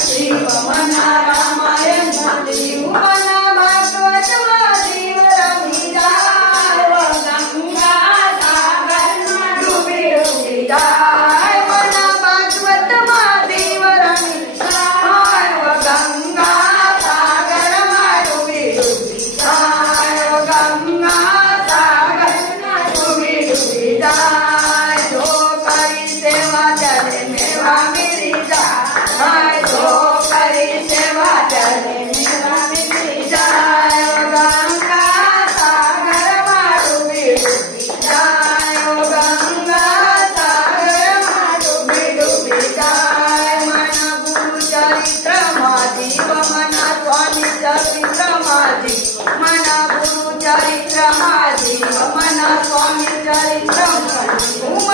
शिव मना रामायण देव मना भागवत देव रमी जाय व गंगा सागर में डूबी डूबी जाय मना भागवत देव रमी जाय व गंगा सागर में डूबी डूबी जाय व गंगा सागर में डूबी डूबी जाय जो करी सेवा चले मेवा मेरी जाय जो करी सेवा चले मेवा मेरी जाय गंगा सागर में डूबी डूबी जाय गंगा सागर में डूबी डूबी जाय मन गुरु चरित्र माधी मन स्वामी चरित्र माधी मन गुरु चरित्र माधी मन स्वामी चरित्र माधी